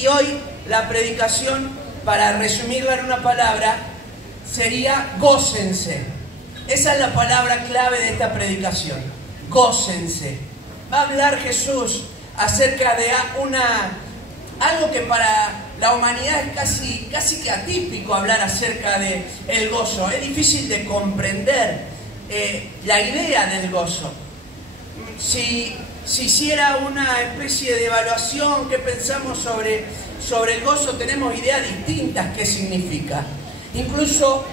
Y hoy la predicación, para resumirla en una palabra, sería gócense. Esa es la palabra clave de esta predicación, gócense. Va a hablar Jesús acerca de algo que para la humanidad es casi que atípico hablar acerca del gozo. Es difícil de comprender la idea del gozo. Si hiciera una especie de evaluación, ¿qué pensamos sobre el gozo? Tenemos ideas distintas qué significa. Incluso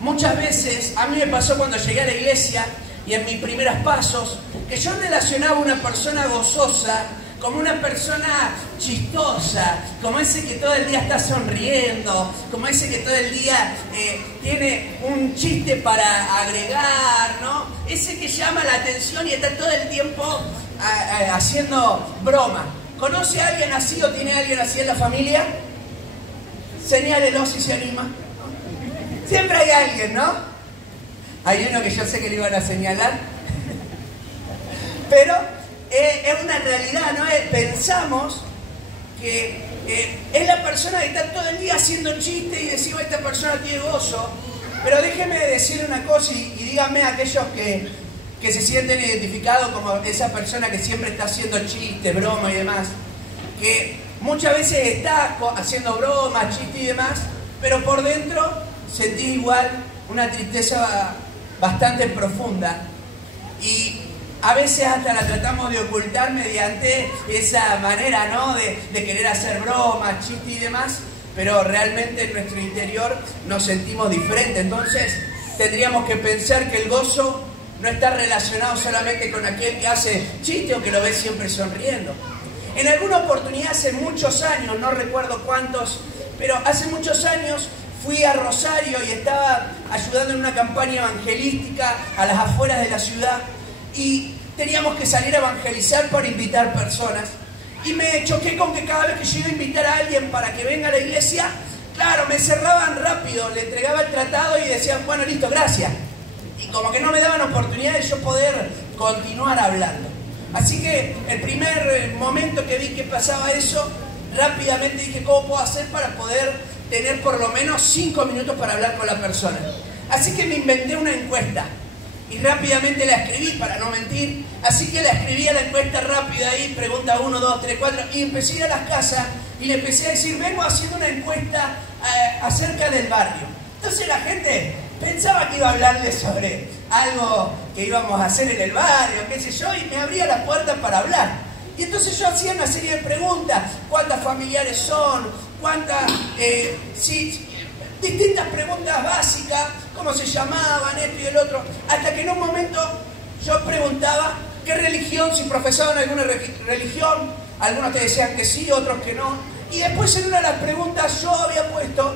muchas veces, a mí me pasó cuando llegué a la iglesia y en mis primeros pasos, que yo relacionaba a una persona gozosa como una persona chistosa, como ese que todo el día está sonriendo, como ese que todo el día tiene un chiste para agregar, ¿no? Ese que llama la atención y está todo el tiempo haciendo broma. ¿Conoce a alguien así o tiene a alguien así en la familia? Señálelo si se anima. Siempre hay alguien, ¿no? Hay uno que yo sé que le iban a señalar. Pero es una realidad, ¿no? Pensamos que es la persona que está todo el día haciendo chistes y decimos, esta persona tiene gozo. Pero déjeme decirle una cosa y díganme a aquellos que se sienten identificados como esa persona que siempre está haciendo chistes, bromas y demás, que muchas veces está haciendo bromas, chistes y demás, pero por dentro sentís igual una tristeza bastante profunda. Y a veces hasta la tratamos de ocultar mediante esa manera, ¿no? de querer hacer bromas, chistes y demás, pero realmente en nuestro interior nos sentimos diferentes. Entonces tendríamos que pensar que el gozo no está relacionado solamente con aquel que hace chiste o que lo ve siempre sonriendo. En alguna oportunidad, hace muchos años, no recuerdo cuántos, pero hace muchos años fui a Rosario y estaba ayudando en una campaña evangelística a las afueras de la ciudad y teníamos que salir a evangelizar para invitar personas. Y me choqué con que cada vez que yo iba a invitar a alguien para que venga a la iglesia, claro, me cerraban rápido, le entregaba el tratado y decían, bueno, listo, gracias. Y como que no me daban oportunidad de yo poder continuar hablando. Así que el primer momento que vi que pasaba eso, rápidamente dije, ¿cómo puedo hacer para poder tener por lo menos 5 minutos para hablar con la persona? Así que me inventé una encuesta y rápidamente la escribí para no mentir. Así que la escribí a la encuesta rápida ahí, pregunta 1, 2, 3, 4, y empecé a ir a las casas y le empecé a decir, vengo haciendo una encuesta acerca del barrio. Entonces la gente pensaba que iba a hablarle sobre algo que íbamos a hacer en el barrio, qué sé yo, y me abría la puerta para hablar. Y entonces yo hacía una serie de preguntas, ¿cuántas familiares son? ¿Cuántas? Distintas preguntas básicas, cómo se llamaban, esto y el otro, hasta que en un momento yo preguntaba qué religión, si profesaban alguna religión, algunos te decían que sí, otros que no, y después en una de las preguntas yo había puesto,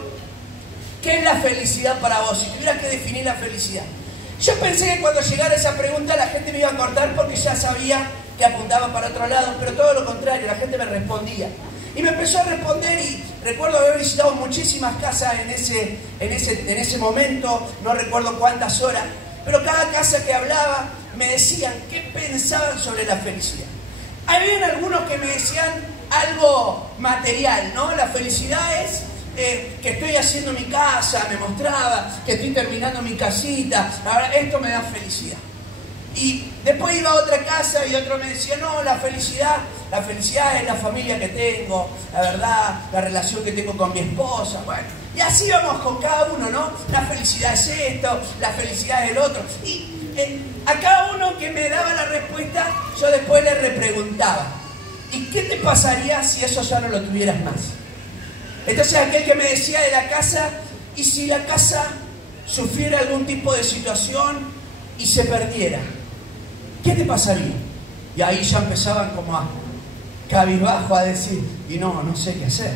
¿qué es la felicidad para vos? Si tuvieras que definir la felicidad. Yo pensé que cuando llegara esa pregunta la gente me iba a cortar porque ya sabía que apuntaba para otro lado, pero todo lo contrario, la gente me respondía. Y me empezó a responder y recuerdo haber visitado muchísimas casas en ese momento, no recuerdo cuántas horas, pero cada casa que hablaba me decían qué pensaban sobre la felicidad. Habían algunos que me decían algo material, ¿no? La felicidad es que estoy haciendo mi casa, me mostraba, que estoy terminando mi casita, ahora esto me da felicidad. Y después iba a otra casa y otro me decía, no, la felicidad es la familia que tengo, la verdad, la relación que tengo con mi esposa, bueno. Y así vamos con cada uno, ¿no? La felicidad es esto, la felicidad es el otro. Y a cada uno que me daba la respuesta, yo después le repreguntaba, ¿y qué te pasaría si eso ya no lo tuvieras más? Entonces aquel que me decía de la casa, ¿y si la casa sufriera algún tipo de situación y se perdiera? ¿Qué te pasaría? Y ahí ya empezaban como a cabizbajo a decir, y no sé qué hacer,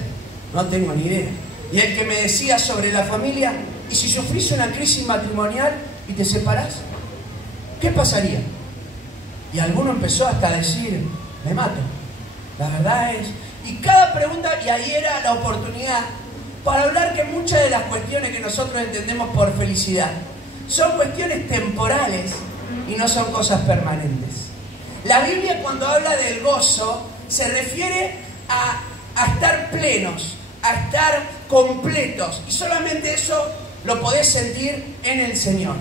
no tengo ni idea. Y el que me decía sobre la familia, ¿y si sufrís una crisis matrimonial y te separás? ¿Qué pasaría? Y alguno empezó hasta a decir, me mato. La verdad es... Y cada pregunta, y ahí era la oportunidad para hablar que muchas de las cuestiones que nosotros entendemos por felicidad son cuestiones temporales y no son cosas permanentes. La Biblia cuando habla del gozo se refiere a estar plenos, a estar completos. Y solamente eso lo podés sentir en el Señor.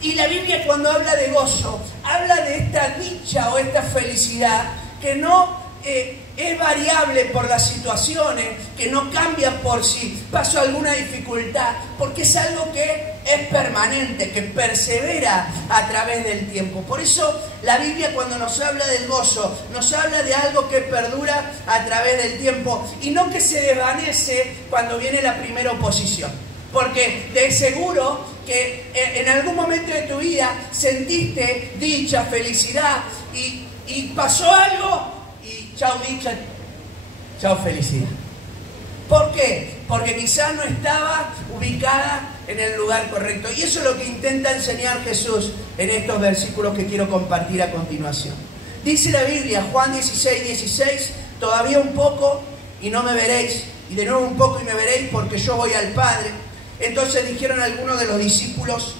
Y la Biblia, cuando habla de gozo, habla de esta dicha o esta felicidad que no es variable por las situaciones, que no cambia por si pasó alguna dificultad, porque es algo que es permanente, que persevera a través del tiempo. Por eso la Biblia, cuando nos habla del gozo, nos habla de algo que perdura a través del tiempo y no que se desvanece cuando viene la primera oposición. Porque de seguro que en algún momento de tu vida sentiste dicha, felicidad y pasó algo y chao dicha, chao felicidad. ¿Por qué? Porque quizás no estaba ubicada en el lugar correcto. Y eso es lo que intenta enseñar Jesús en estos versículos que quiero compartir a continuación. Dice la Biblia, Juan 16, 16, todavía un poco y no me veréis, y de nuevo un poco y me veréis, porque yo voy al Padre. Entonces dijeron algunos de los discípulos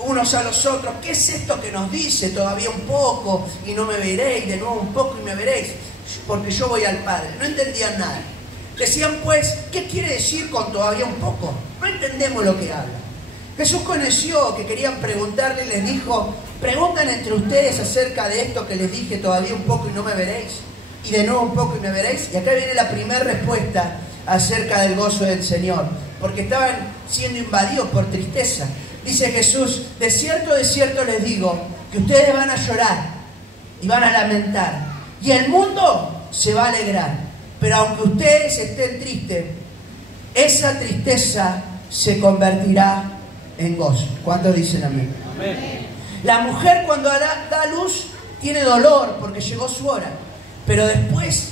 unos a los otros, ¿qué es esto que nos dice? Todavía un poco y no me veréis, de nuevo un poco y me veréis, porque yo voy al Padre. No entendían nada. Decían pues, ¿qué quiere decir con todavía un poco? No entendemos lo que habla. Jesús conoció que querían preguntarle y les dijo, preguntan entre ustedes acerca de esto que les dije, todavía un poco y no me veréis, y de nuevo un poco y me veréis. Y acá viene la primera respuesta acerca del gozo del Señor, porque estaban siendo invadidos por tristeza. Dice Jesús, de cierto les digo, que ustedes van a llorar y van a lamentar, y el mundo se va a alegrar. Pero aunque ustedes estén tristes, esa tristeza se convertirá en gozo. ¿Cuántos dicen amén? Amén. La mujer cuando da luz tiene dolor porque llegó su hora, pero después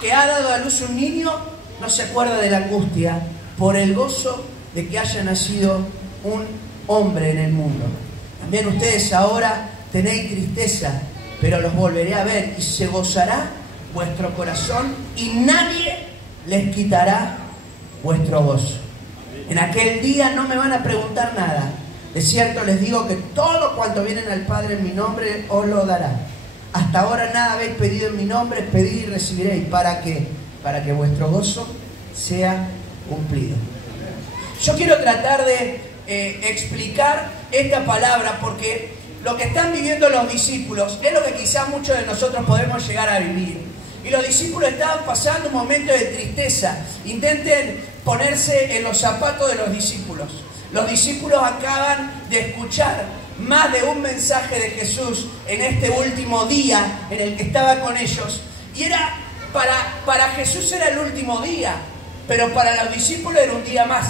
que ha dado a luz un niño, no se acuerda de la angustia por el gozo de que haya nacido un hombre en el mundo. También ustedes ahora tenéis tristeza, pero los volveré a ver y se gozará vuestro corazón y nadie les quitará vuestro gozo. En aquel día no me van a preguntar nada. De cierto les digo que todo cuanto vienen al Padre en mi nombre os lo dará. Hasta ahora nada habéis pedido en mi nombre, pedid y recibiréis. ¿Para qué? Para que vuestro gozo sea cumplido. Yo quiero tratar de explicar esta palabra porque lo que están viviendo los discípulos es lo que quizás muchos de nosotros podemos llegar a vivir. Y los discípulos estaban pasando un momento de tristeza. Intenten ponerse en los zapatos de los discípulos. Los discípulos acaban de escuchar más de un mensaje de Jesús en este último día en el que estaba con ellos. Y era para Jesús era el último día, pero para los discípulos era un día más.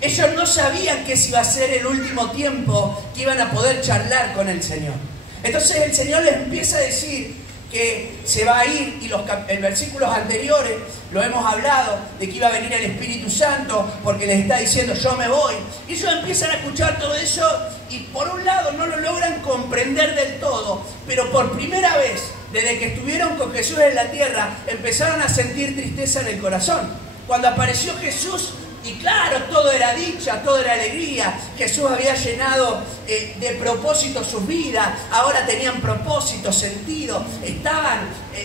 Ellos no sabían que ese iba a ser el último tiempo que iban a poder charlar con el Señor. Entonces el Señor les empieza a decir que se va a ir, y en versículos anteriores lo hemos hablado, de que iba a venir el Espíritu Santo, porque les está diciendo yo me voy. Y ellos empiezan a escuchar todo eso y por un lado no lo logran comprender del todo, pero por primera vez desde que estuvieron con Jesús en la tierra empezaron a sentir tristeza en el corazón. Cuando apareció Jesús, y claro, todo era dicha, todo era alegría. Jesús había llenado de propósito sus vidas. Ahora tenían propósito, sentido. Estaban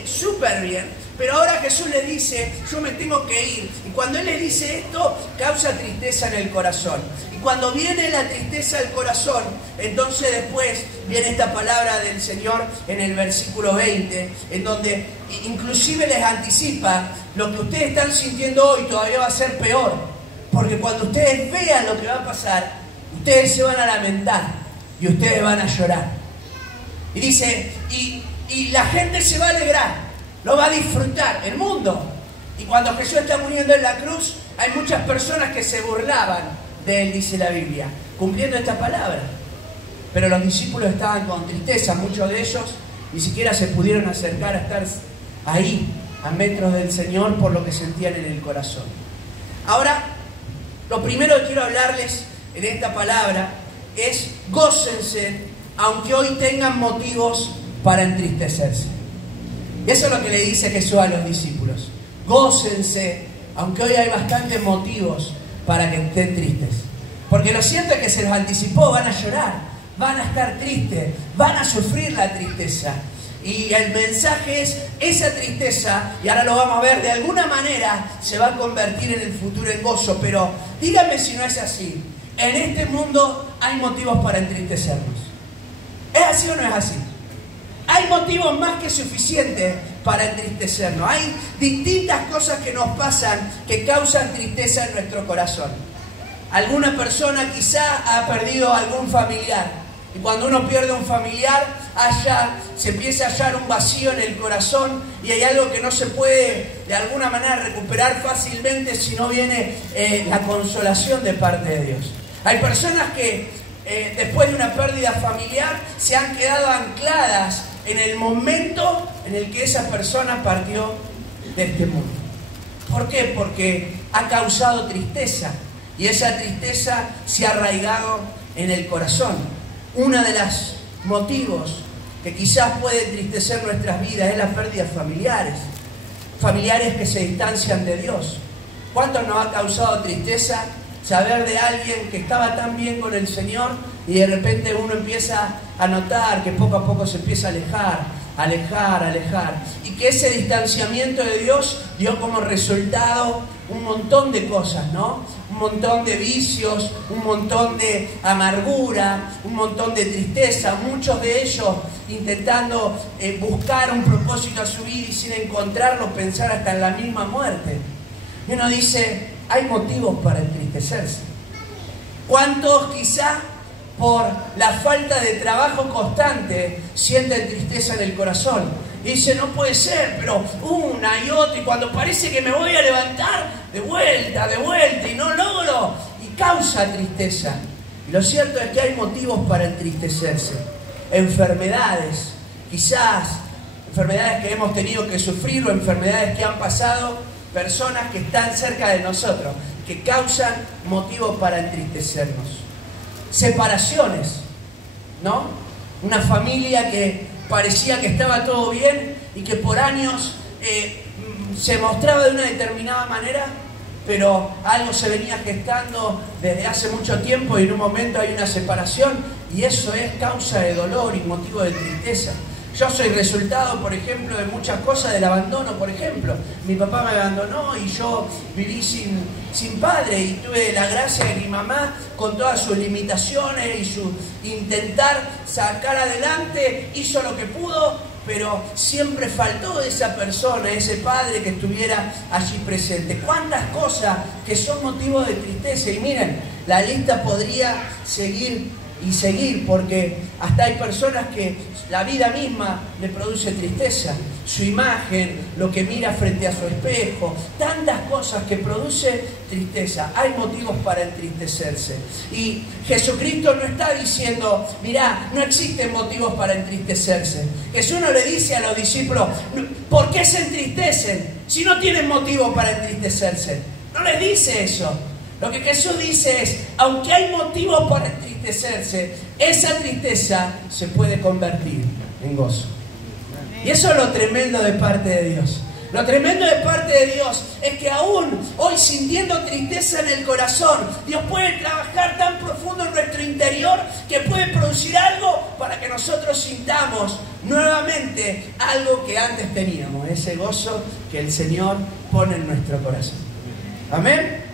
súper bien. Pero ahora Jesús les dice, yo me tengo que ir. Y cuando Él les dice esto, causa tristeza en el corazón. Y cuando viene la tristeza al corazón, entonces después viene esta palabra del Señor en el versículo 20, en donde inclusive les anticipa, lo que ustedes están sintiendo hoy todavía va a ser peor. Porque cuando ustedes vean lo que va a pasar, ustedes se van a lamentar y ustedes van a llorar. Y dice, y la gente se va a alegrar, lo va a disfrutar, el mundo. Y cuando Jesús está muriendo en la cruz, hay muchas personas que se burlaban de Él, dice la Biblia, cumpliendo esta palabra. Pero los discípulos estaban con tristeza, muchos de ellos ni siquiera se pudieron acercar a estar ahí, a metros del Señor, por lo que sentían en el corazón. Ahora, lo primero que quiero hablarles en esta palabra es gócense, aunque hoy tengan motivos para entristecerse. Y eso es lo que le dice Jesús a los discípulos. Gócense, aunque hoy hay bastantes motivos para que estén tristes. Porque lo cierto es que se los anticipó, van a llorar, van a estar tristes, van a sufrir la tristeza. Y el mensaje es, esa tristeza, y ahora lo vamos a ver, de alguna manera se va a convertir en el futuro en gozo. Pero dígame si no es así. En este mundo hay motivos para entristecernos. ¿Es así o no es así? Hay motivos más que suficientes para entristecernos. Hay distintas cosas que nos pasan que causan tristeza en nuestro corazón. Alguna persona quizá ha perdido algún familiar. Y cuando uno pierde un familiar, se empieza a hallar un vacío en el corazón y hay algo que no se puede de alguna manera recuperar fácilmente si no viene la consolación de parte de Dios. Hay personas que después de una pérdida familiar se han quedado ancladas en el momento en el que esa persona partió de este mundo. ¿Por qué? Porque ha causado tristeza y esa tristeza se ha arraigado en el corazón. Uno de los motivos que quizás puede entristecer nuestras vidas es la pérdida de familiares. Familiares que se distancian de Dios. ¿Cuánto nos ha causado tristeza saber de alguien que estaba tan bien con el Señor y de repente uno empieza a notar que poco a poco se empieza a alejar? Y que ese distanciamiento de Dios dio como resultado un montón de cosas, ¿no? Un montón de vicios, un montón de amargura, un montón de tristeza, muchos de ellos intentando buscar un propósito a su vida y sin encontrarlo pensar hasta en la misma muerte. Y uno dice, hay motivos para entristecerse. ¿Cuántos quizá por la falta de trabajo constante sienten tristeza en el corazón? Y dice, no puede ser, pero una y otra, y cuando parece que me voy a levantar, de vuelta, y no logro, y causa tristeza. Y lo cierto es que hay motivos para entristecerse. Enfermedades, quizás enfermedades que hemos tenido que sufrir o enfermedades que han pasado personas que están cerca de nosotros, que causan motivos para entristecernos. Separaciones, ¿no? Una familia que parecía que estaba todo bien y que por años se mostraba de una determinada manera, pero algo se venía gestando desde hace mucho tiempo y en un momento hay una separación y eso es causa de dolor y motivo de tristeza. Yo soy resultado, por ejemplo, de muchas cosas del abandono, por ejemplo. Mi papá me abandonó y yo viví sin padre y tuve la gracia de mi mamá con todas sus limitaciones y su intentar sacar adelante, hizo lo que pudo, pero siempre faltó esa persona, ese padre que estuviera allí presente. ¿Cuántas cosas que son motivos de tristeza? Y miren, la lista podría seguir y seguir, porque hasta hay personas que la vida misma le produce tristeza, su imagen, lo que mira frente a su espejo, tantas cosas que produce tristeza. Hay motivos para entristecerse. Y Jesucristo no está diciendo, mirá, no existen motivos para entristecerse. Jesús no le dice a los discípulos, ¿por qué se entristecen si no tienen motivo para entristecerse? No les dice eso. Lo que Jesús dice es, aunque hay motivos para entristecerse, esa tristeza se puede convertir en gozo. Y eso es lo tremendo de parte de Dios. Lo tremendo de parte de Dios es que aún hoy sintiendo tristeza en el corazón, Dios puede trabajar tan profundo en nuestro interior que puede producir algo para que nosotros sintamos nuevamente algo que antes teníamos, ese gozo que el Señor pone en nuestro corazón. Amén.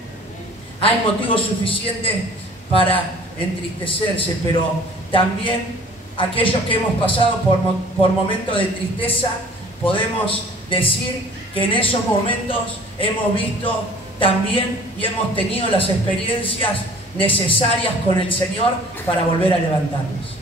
Hay motivos suficientes para entristecerse, pero también aquellos que hemos pasado por momentos de tristeza, podemos decir que en esos momentos hemos visto también y hemos tenido las experiencias necesarias con el Señor para volver a levantarnos.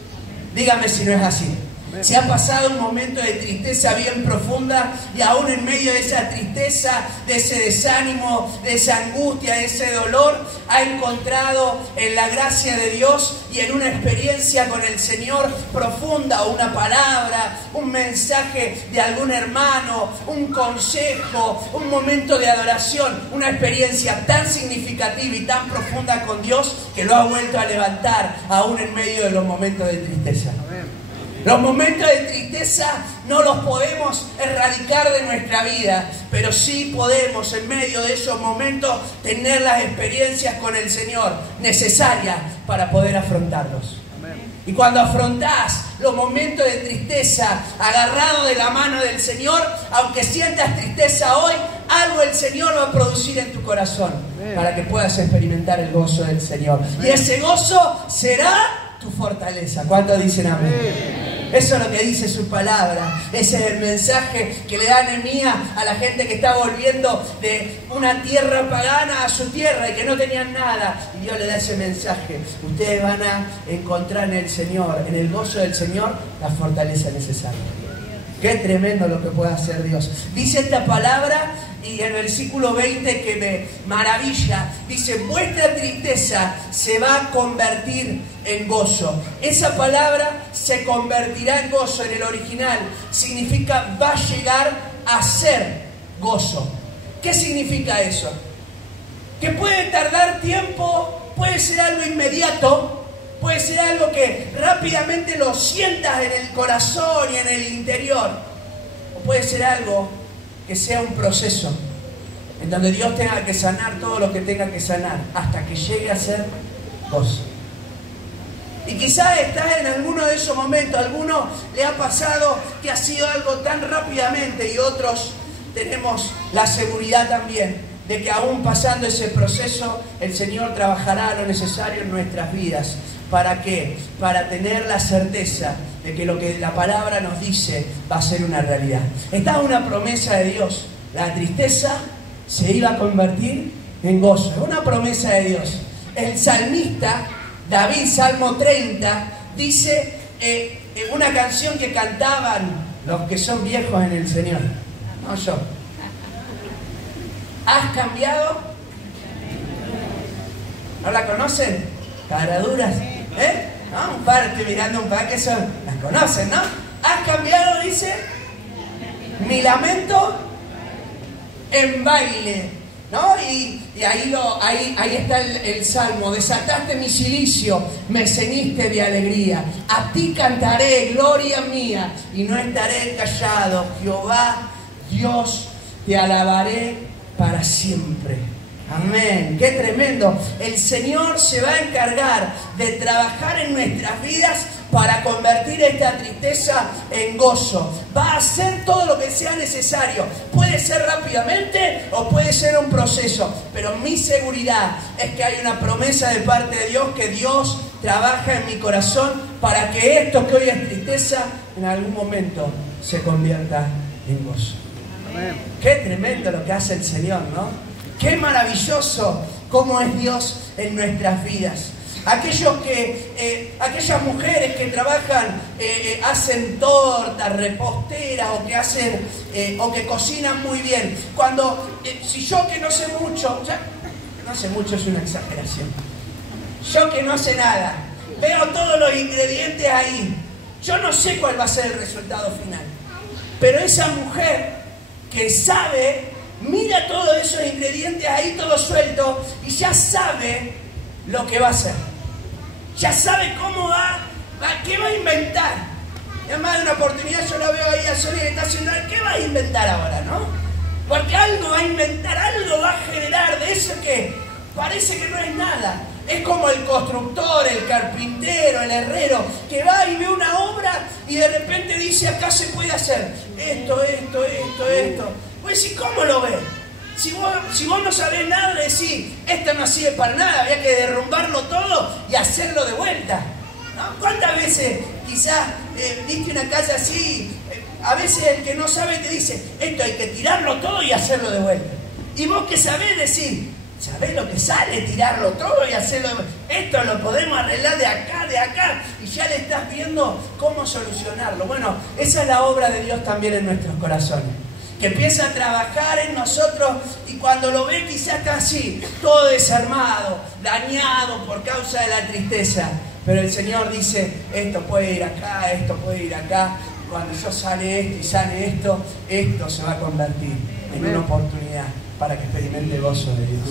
Dígame si no es así. Si ha pasado un momento de tristeza bien profunda y aún en medio de esa tristeza, de ese desánimo, de esa angustia, de ese dolor, ha encontrado en la gracia de Dios y en una experiencia con el Señor profunda, una palabra, un mensaje de algún hermano, un consejo, un momento de adoración, una experiencia tan significativa y tan profunda con Dios que lo ha vuelto a levantar aún en medio de los momentos de tristeza. Los momentos de tristeza no los podemos erradicar de nuestra vida, pero sí podemos en medio de esos momentos tener las experiencias con el Señor necesarias para poder afrontarlos. Y cuando afrontás los momentos de tristeza, agarrado de la mano del Señor, aunque sientas tristeza hoy, algo el Señor va a producir en tu corazón para que puedas experimentar el gozo del Señor. Y ese gozo será tu fortaleza. ¿Cuántos dicen amén? Eso es lo que dice su palabra. Ese es el mensaje que le da Nehemías a la gente que está volviendo de una tierra pagana a su tierra y que no tenían nada. Y Dios le da ese mensaje. Ustedes van a encontrar en el Señor, en el gozo del Señor, la fortaleza necesaria. Qué tremendo lo que puede hacer Dios. Dice esta palabra y en el versículo 20 que me maravilla. Dice, vuestra tristeza se va a convertir en gozo. Esa palabra se convertirá en gozo en el original. Significa va a llegar a ser gozo. ¿Qué significa eso? Que puede tardar tiempo, puede ser algo inmediato. Puede ser algo que rápidamente lo sientas en el corazón y en el interior. O puede ser algo que sea un proceso en donde Dios tenga que sanar todo lo que tenga que sanar hasta que llegue a ser gozo. Y quizás estás en alguno de esos momentos. A alguno le ha pasado que ha sido algo tan rápidamente y otros tenemos la seguridad también de que aún pasando ese proceso el Señor trabajará lo necesario en nuestras vidas. ¿Para qué? Para tener la certeza de que lo que la palabra nos dice va a ser una realidad. Esta es una promesa de Dios. La tristeza se iba a convertir en gozo. Es una promesa de Dios. El salmista David, Salmo 30, dice una canción que cantaban los que son viejos en el Señor. No yo. ¿Has cambiado? ¿No la conocen? Caraduras. ¿No? Un par, estoy mirando un par que son, las conocen, ¿no? Has cambiado, dice, mi lamento en baile, ¿no? Y ahí está el salmo. Desataste mi cilicio, me ceñiste de alegría. A ti cantaré, gloria mía, y no estaré callado. Jehová, Dios, te alabaré para siempre. Amén, qué tremendo. El Señor se va a encargar de trabajar en nuestras vidas para convertir esta tristeza en gozo. Va a hacer todo lo que sea necesario. Puede ser rápidamente o puede ser un proceso. Pero mi seguridad es que hay una promesa de parte de Dios, que Dios trabaja en mi corazón para que esto que hoy es tristeza en algún momento se convierta en gozo. Amén. Qué tremendo lo que hace el Señor, ¿no? Qué maravilloso cómo es Dios en nuestras vidas. Aquellas mujeres que trabajan, hacen tortas, reposteras o que cocinan muy bien. Si yo que no sé mucho, no sé mucho es una exageración. Yo que no sé nada, veo todos los ingredientes ahí. Yo no sé cuál va a ser el resultado final. Pero esa mujer que sabe, mira todos esos ingredientes ahí, todo suelto, y ya sabe lo que va a hacer. Ya sabe cómo qué va a inventar. Y además de una oportunidad yo la veo ahí a Sonia que está haciendo, ¿qué va a inventar ahora, no? Porque algo va a inventar, algo va a generar de eso que parece que no es nada. Es como el constructor, el carpintero, el herrero, que va y ve una obra y de repente dice, acá se puede hacer esto. Pues, ¿y cómo lo ves? Si vos no sabés nada, decís, esto no sirve para nada, había que derrumbarlo todo y hacerlo de vuelta, ¿no? ¿Cuántas veces quizás viste una casa así? A veces el que no sabe te dice, esto hay que tirarlo todo y hacerlo de vuelta. Y vos que sabés decís, ¿sabés lo que sale? Tirarlo todo y hacerlo de vuelta. Esto lo podemos arreglar de acá, y ya le estás viendo cómo solucionarlo. Bueno, esa es la obra de Dios también en nuestros corazones, que empieza a trabajar en nosotros y cuando lo ve quizás está así, todo desarmado, dañado por causa de la tristeza. Pero el Señor dice, esto puede ir acá, esto puede ir acá. Cuando yo sale esto y sale esto, esto se va a convertir en una oportunidad para que experimente el gozo de Dios.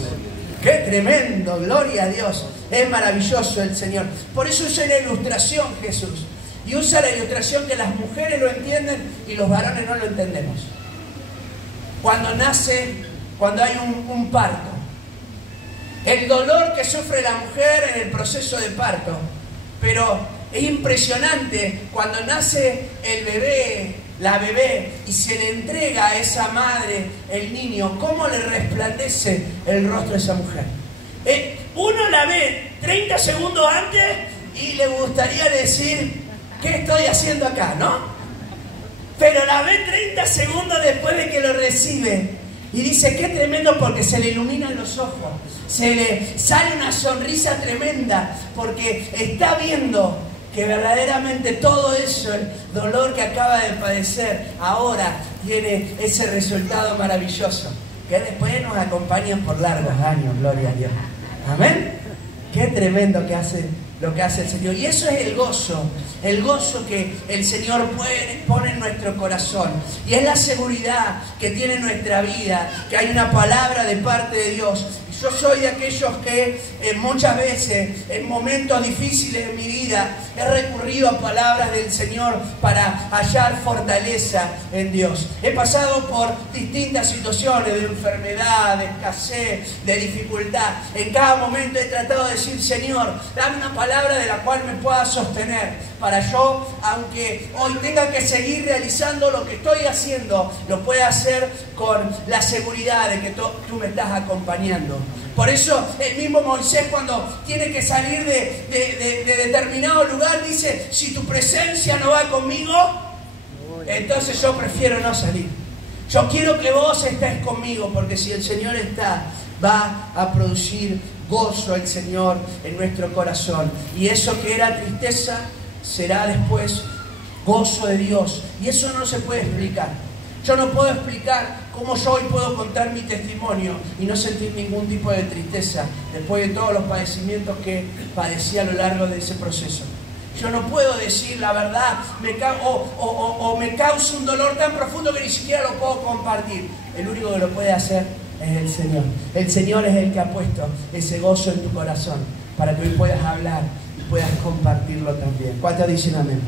¡Qué tremendo! ¡Gloria a Dios! Es maravilloso el Señor. Por eso usa la ilustración Jesús. Y usa la ilustración que las mujeres lo entienden y los varones no lo entendemos. Cuando hay un parto, el dolor que sufre la mujer en el proceso de parto, pero Es impresionante cuando nace el bebé, la bebé, y se le entrega a esa madre el niño, cómo le resplandece el rostro de esa mujer. Uno la ve 30 segundos antes y le gustaría decir, ¿qué estoy haciendo acá, no? Pero la ve 30 segundos después de que lo recibe y dice, qué tremendo, porque se le iluminan los ojos, se le sale una sonrisa tremenda, porque está viendo que verdaderamente todo eso, el dolor que acaba de padecer, ahora tiene ese resultado maravilloso, que después nos acompaña por largos años, gloria a Dios. Amén. Qué tremendo que hace lo que hace el Señor. Y eso es el gozo que el Señor pone en nuestro corazón. Y es la seguridad que tiene nuestra vida, que hay una palabra de parte de Dios. Yo soy de aquellos que muchas veces, en momentos difíciles de mi vida, he recurrido a palabras del Señor para hallar fortaleza en Dios. He pasado por distintas situaciones de enfermedad, de escasez, de dificultad. En cada momento he tratado de decir, Señor, dame una palabra de la cual me pueda sostener, para yo, aunque hoy tenga que seguir realizando lo que estoy haciendo, lo pueda hacer con la seguridad de que tú me estás acompañando. Por eso el mismo Moisés, cuando tiene que salir de determinado lugar, dice, si tu presencia no va conmigo, entonces yo prefiero no salir. Yo quiero que vos estés conmigo, porque si el Señor está, va a producir gozo el Señor en nuestro corazón. Y eso que era tristeza, será después gozo de Dios. Y eso no se puede explicar. Yo no puedo explicar cómo yo hoy puedo contar mi testimonio y no sentir ningún tipo de tristeza después de todos los padecimientos que padecí a lo largo de ese proceso. Yo no puedo decir la verdad me causa un dolor tan profundo que ni siquiera lo puedo compartir. El único que lo puede hacer es el Señor. El Señor es el que ha puesto ese gozo en tu corazón para que hoy puedas hablar y puedas compartirlo también. ¿Cuántos dicen amén?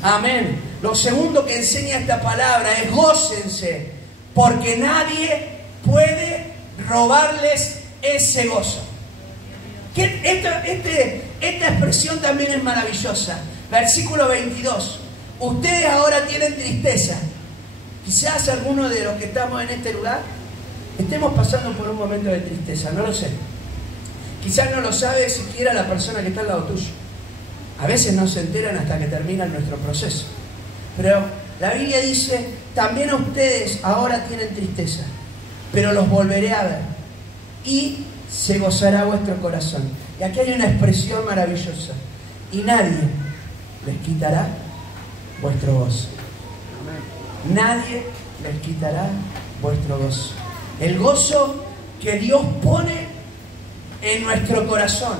Amén. Lo segundo que enseña esta palabra es gócense, porque nadie puede robarles ese gozo. Esta expresión también es maravillosa. Versículo 22. Ustedes ahora tienen tristeza. Quizás algunos de los que estamos en este lugar estemos pasando por un momento de tristeza, no lo sé. Quizás no lo sabe siquiera la persona que está al lado tuyo. A veces no se enteran hasta que termina nuestro proceso. Pero la Biblia dice, también ustedes ahora tienen tristeza, pero los volveré a ver y se gozará vuestro corazón. Y aquí hay una expresión maravillosa. Y nadie les quitará vuestro gozo. Nadie les quitará vuestro gozo. El gozo que Dios pone en nuestro corazón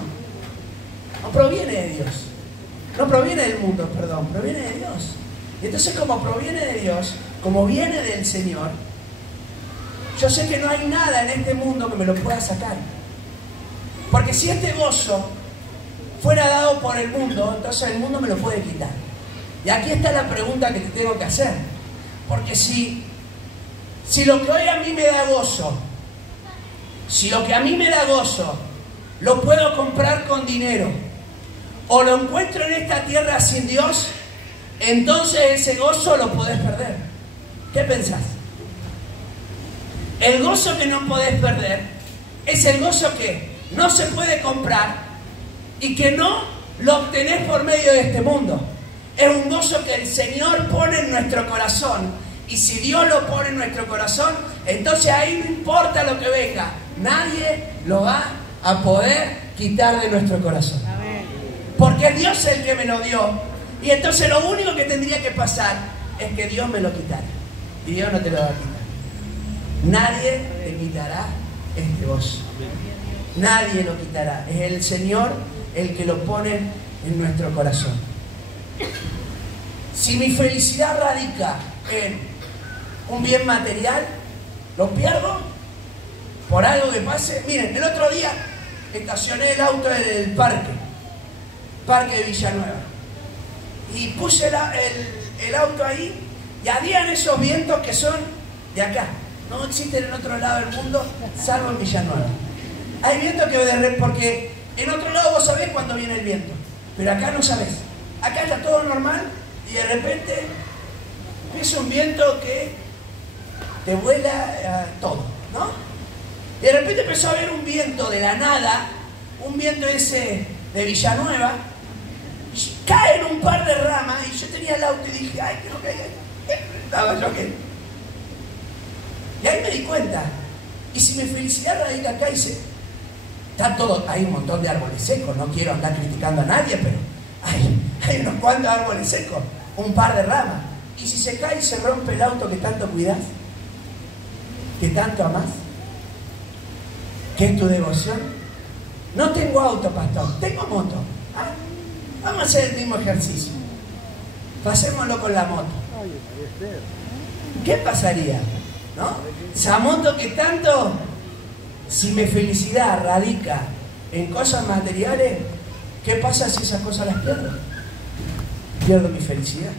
no proviene de Dios. No proviene del mundo, perdón, proviene de Dios. Y entonces, como proviene de Dios, como viene del Señor, yo sé que no hay nada en este mundo que me lo pueda sacar. Porque si este gozo fuera dado por el mundo, entonces el mundo me lo puede quitar. Y aquí está la pregunta que te tengo que hacer. Porque si lo que hoy a mí me da gozo, si lo que a mí me da gozo, lo puedo comprar con dinero, o lo encuentro en esta tierra sin Dios, entonces ese gozo lo podés perder. ¿Qué pensás? El gozo que no podés perder es el gozo que no se puede comprar y que no lo obtenés por medio de este mundo. Es un gozo que el Señor pone en nuestro corazón. Y si Dios lo pone en nuestro corazón, entonces ahí no importa lo que venga, nadie lo va a poder quitar de nuestro corazón. Porque es Dios el que me lo dio. Y entonces lo único que tendría que pasar es que Dios me lo quitara. Y Dios no te lo va a quitar. Nadie te quitará este gozo. Nadie lo quitará. Es el Señor el que lo pone en nuestro corazón. Si mi felicidad radica en un bien material, ¿lo pierdo por algo que pase? Miren, el otro día estacioné el auto en el parque de Villanueva, y puse el auto ahí, y habían esos vientos que son de acá, no existen en otro lado del mundo salvo en Villanueva. Hay vientos que porque en otro lado vos sabés cuándo viene el viento, Pero acá no sabes. Acá está todo normal y de repente empieza un viento que te vuela todo, ¿no? Y de repente empezó a haber un viento de la nada, un viento ese de Villanueva, y caen un par de ramas y yo tenía el auto y dije, ay, ¿qué es lo que hay ahí? Estaba yo que... Y ahí me di cuenta. Y si mi felicidad radica acá, está todo, hay un montón de árboles secos, no quiero andar criticando a nadie, pero hay unos cuantos árboles secos, un par de ramas. Y si se cae y se rompe el auto que tanto cuidás, que tanto amás, que es tu devoción. No tengo auto, pastor, tengo moto. Vamos a hacer el mismo ejercicio. Pasémoslo con la moto. ¿Qué pasaría? ¿No? Esa moto que tanto, si mi felicidad radica en cosas materiales, ¿qué pasa si esas cosas las pierdo? Pierdo mi felicidad.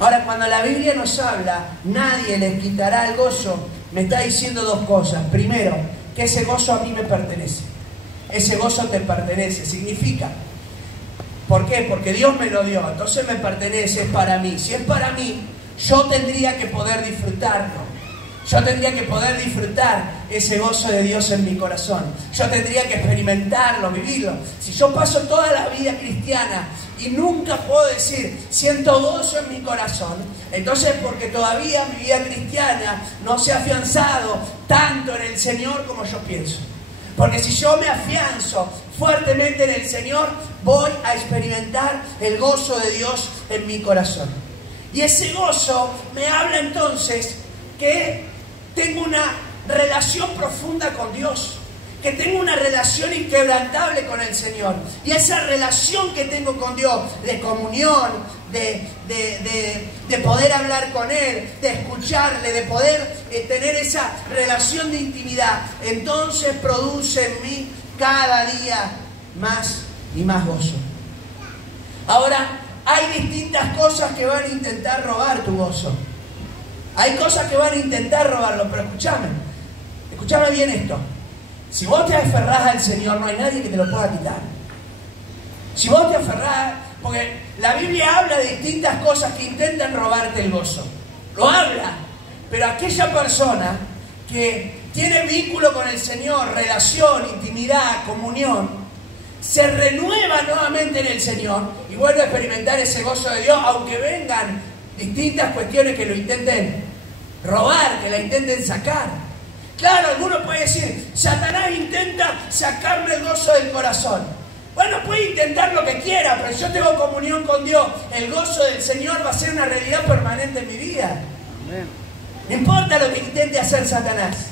Ahora, cuando la Biblia nos habla, nadie les quitará el gozo, me está diciendo dos cosas. Primero, que ese gozo a mí me pertenece. Ese gozo te pertenece. Significa, ¿por qué? Porque Dios me lo dio, entonces me pertenece, es para mí. Si es para mí, yo tendría que poder disfrutarlo. Yo tendría que poder disfrutar ese gozo de Dios en mi corazón. Yo tendría que experimentarlo, vivirlo. Si yo paso toda la vida cristiana y nunca puedo decir, siento gozo en mi corazón, entonces porque todavía mi vida cristiana no se ha afianzado tanto en el Señor como yo pienso. Porque si yo me afianzo fuertemente en el Señor, voy a experimentar el gozo de Dios en mi corazón. Y ese gozo me habla entonces que tengo una relación profunda con Dios, que tengo una relación inquebrantable con el Señor. Y esa relación que tengo con Dios, de comunión, de poder hablar con Él, de escucharle, de poder tener esa relación de intimidad, entonces produce en mí cada día más y más gozo. Ahora, hay distintas cosas que van a intentar robar tu gozo. Hay cosas que van a intentar robarlo, pero escúchame bien esto. Si vos te aferrás al Señor, no hay nadie que te lo pueda quitar. Si vos te aferrás, porque la Biblia habla de distintas cosas que intentan robarte el gozo. Lo habla, pero aquella persona que tiene vínculo con el Señor, relación, intimidad, comunión, se renueva nuevamente en el Señor y vuelve a experimentar ese gozo de Dios, aunque vengan distintas cuestiones que lo intenten robar, que la intenten sacar. Claro, alguno puede decir, Satanás intenta sacarme el gozo del corazón. Bueno, puede intentar lo que quiera, pero si yo tengo comunión con Dios, el gozo del Señor va a ser una realidad permanente en mi vida. Amén. No importa lo que intente hacer Satanás.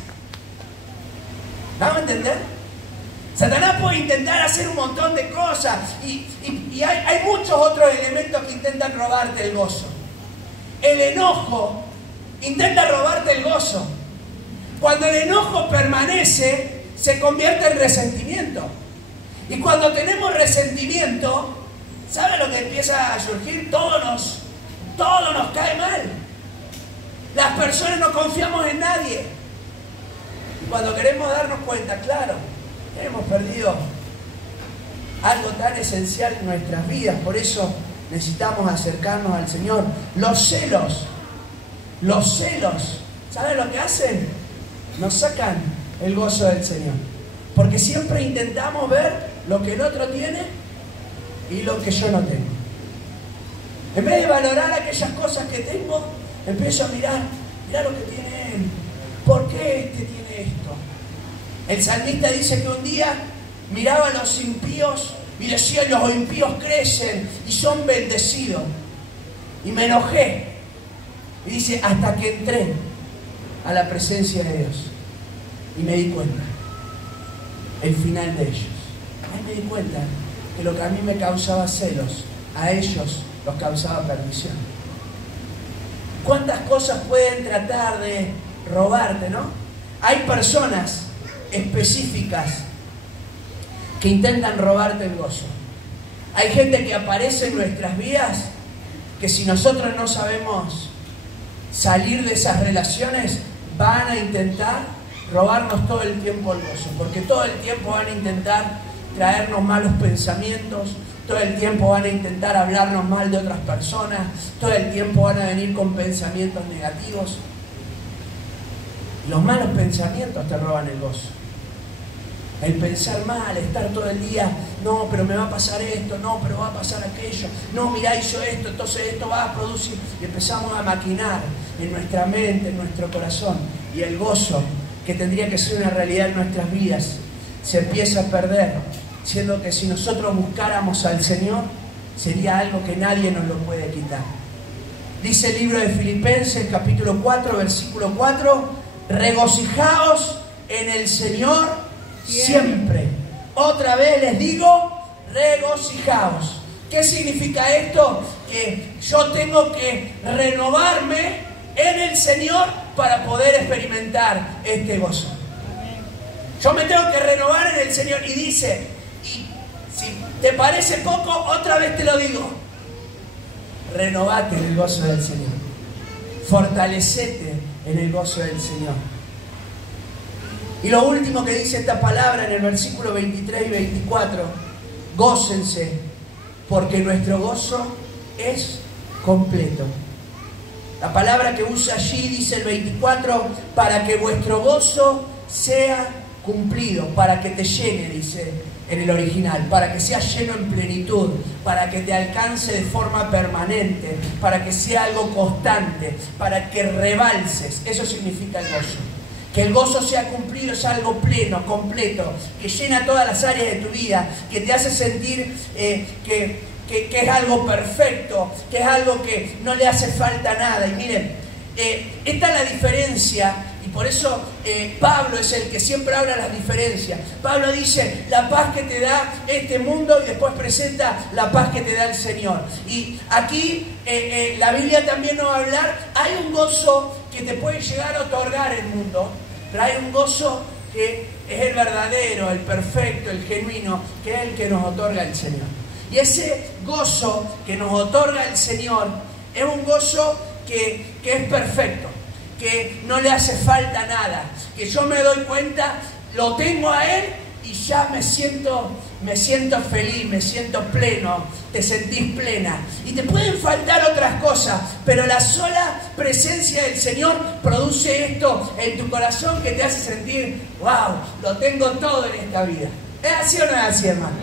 ¿Vamos a entender? Satanás puede intentar hacer un montón de cosas y hay muchos otros elementos que intentan robarte el gozo. El enojo intenta robarte el gozo. Cuando el enojo permanece, se convierte en resentimiento. Y cuando tenemos resentimiento, ¿sabe lo que empieza a surgir? Todo nos cae mal. Las personas no confiamos en nadie. Y cuando queremos darnos cuenta, claro, hemos perdido algo tan esencial en nuestras vidas. Por eso necesitamos acercarnos al Señor. Los celos, ¿saben lo que hacen? Nos sacan el gozo del Señor. Porque siempre intentamos ver lo que el otro tiene y lo que yo no tengo. En vez de valorar aquellas cosas que tengo, empiezo a mirar lo que tiene él. ¿Por qué este tiene esto? El salmista dice que un día miraba a los impíos y decía, los impíos crecen y son bendecidos. Y me enojé. Y dice, hasta que entré a la presencia de Dios. Y me di cuenta. El final de ellos. Ahí me di cuenta que lo que a mí me causaba celos, a ellos los causaba perdición. ¿Cuántas cosas pueden tratar de robarte, no? Hay personas específicas que intentan robarte el gozo. Hay gente que aparece en nuestras vidas que si nosotros no sabemos salir de esas relaciones, van a intentar robarnos todo el tiempo el gozo, porque todo el tiempo van a intentar traernos malos pensamientos, todo el tiempo van a intentar hablarnos mal de otras personas, todo el tiempo van a venir con pensamientos negativos. Los malos pensamientos te roban el gozo. El pensar mal, estar todo el día, no, pero me va a pasar esto, no, pero va a pasar aquello, no, mirá, hizo esto, entonces esto va a producir. Y empezamos a maquinar en nuestra mente, en nuestro corazón. Y el gozo, que tendría que ser una realidad en nuestras vidas, se empieza a perder, siendo que si nosotros buscáramos al Señor, sería algo que nadie nos lo puede quitar. Dice el libro de Filipenses, capítulo 4, versículo 4, regocijaos en el Señor siempre. Otra vez les digo, regocijaos. ¿Qué significa esto? Que yo tengo que renovarme en el Señor para poder experimentar este gozo. Yo me tengo que renovar en el Señor. Y dice, y si te parece poco, otra vez te lo digo, renovate en el gozo del Señor. Fortalecete en el gozo del Señor. Y lo último que dice esta palabra en el versículo 23 y 24, gócense, porque nuestro gozo es completo. La palabra que usa allí dice el 24, para que vuestro gozo sea cumplido, para que te llene, dice en el original, para que sea lleno en plenitud, para que te alcance de forma permanente, para que sea algo constante, para que rebalses. Eso significa el gozo. Que el gozo sea cumplido es algo pleno, completo, que llena todas las áreas de tu vida, que te hace sentir que es algo perfecto, que es algo que no le hace falta nada. Y miren, esta es la diferencia, y por eso Pablo es el que siempre habla de las diferencias. Pablo dice, la paz que te da este mundo, y después presenta la paz que te da el Señor. Y aquí la Biblia también nos va a hablar, hay un gozo que te puede llegar a otorgar el mundo, pero hay un gozo que es el verdadero, el perfecto, el genuino, que es el que nos otorga el Señor. Y ese gozo que nos otorga el Señor es un gozo que es perfecto, que no le hace falta nada, que yo me doy cuenta, lo tengo a Él y ya me siento feliz, me siento pleno, te sentís plena. Y te pueden faltar otras cosas, pero la sola presencia del Señor produce esto en tu corazón que te hace sentir, wow, lo tengo todo en esta vida. ¿Es así o no es así, hermano?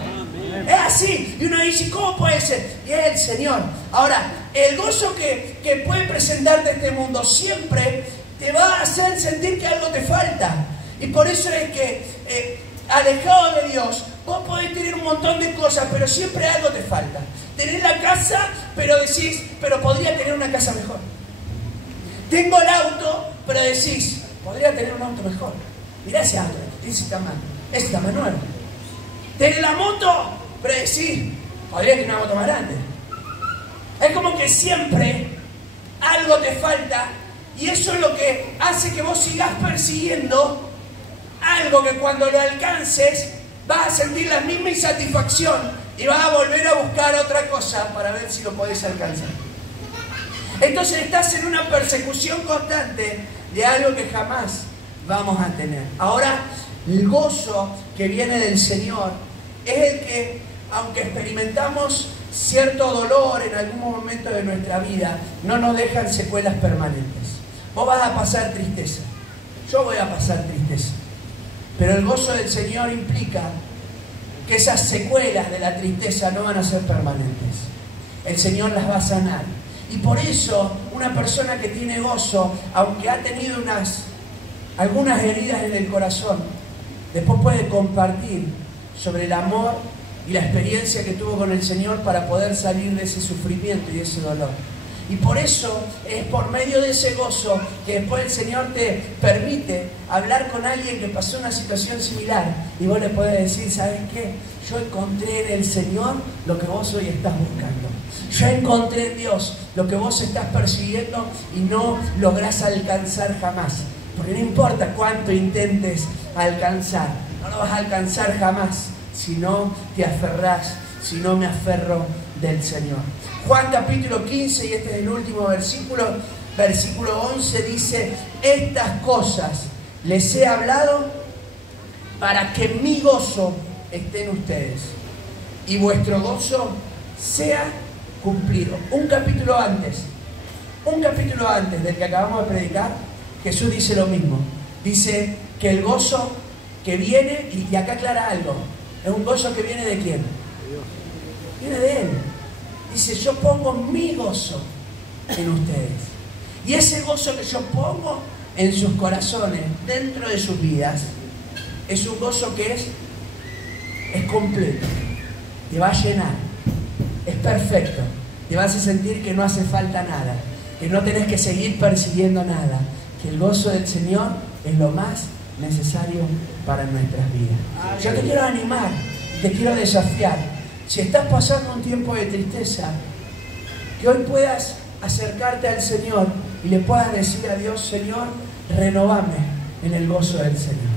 Es así. Y uno dice, ¿cómo puede ser? Y es el Señor. Ahora, el gozo que puede presentarte este mundo siempre te va a hacer sentir que algo te falta. Y por eso es que alejado de Dios, vos podés tener un montón de cosas, pero siempre algo te falta. Tenés la casa, pero decís, pero podría tener una casa mejor. Tengo el auto, pero decís, podría tener un auto mejor. Mirá ese auto, ese está más nuevo. Tenés la moto, pero decís, podría tener una moto más grande. Es como que siempre algo te falta, y eso es lo que hace que vos sigas persiguiendo algo que cuando lo alcances vas a sentir la misma insatisfacción y vas a volver a buscar otra cosa para ver si lo podés alcanzar. Entonces estás en una persecución constante de algo que jamás vamos a tener. Ahora, el gozo que viene del Señor es el que, aunque experimentamos cierto dolor en algún momento de nuestra vida, no nos dejan secuelas permanentes. Vos vas a pasar tristeza, yo voy a pasar tristeza. Pero el gozo del Señor implica que esas secuelas de la tristeza no van a ser permanentes. El Señor las va a sanar. Y por eso una persona que tiene gozo, aunque ha tenido algunas heridas en el corazón, después puede compartir sobre el amor y la experiencia que tuvo con el Señor para poder salir de ese sufrimiento y de ese dolor. Y por eso es por medio de ese gozo que después el Señor te permite hablar con alguien que pasó una situación similar y vos le podés decir, ¿sabes qué? Yo encontré en el Señor lo que vos hoy estás buscando. Yo encontré en Dios lo que vos estás persiguiendo y no lográs alcanzar jamás. Porque no importa cuánto intentes alcanzar, no lo vas a alcanzar jamás si no te aferrás, si no me aferro del Señor. Juan capítulo 15, y este es el último versículo, versículo 11, dice, estas cosas les he hablado para que mi gozo esté en ustedes y vuestro gozo sea cumplido. Un capítulo antes del que acabamos de predicar, Jesús dice lo mismo. Dice que el gozo que viene, y acá aclara algo, es un gozo que viene de ¿quién? Viene de Él. Dice, yo pongo mi gozo en ustedes. Y ese gozo que yo pongo en sus corazones, dentro de sus vidas, es un gozo que es completo, te va a llenar, es perfecto, te vas a sentir que no hace falta nada, que no tenés que seguir persiguiendo nada, que el gozo del Señor es lo más necesario para nuestras vidas. Yo te quiero animar, te quiero desafiar. Si estás pasando un tiempo de tristeza, que hoy puedas acercarte al Señor y le puedas decir a Dios, Señor, renovame en el gozo del Señor.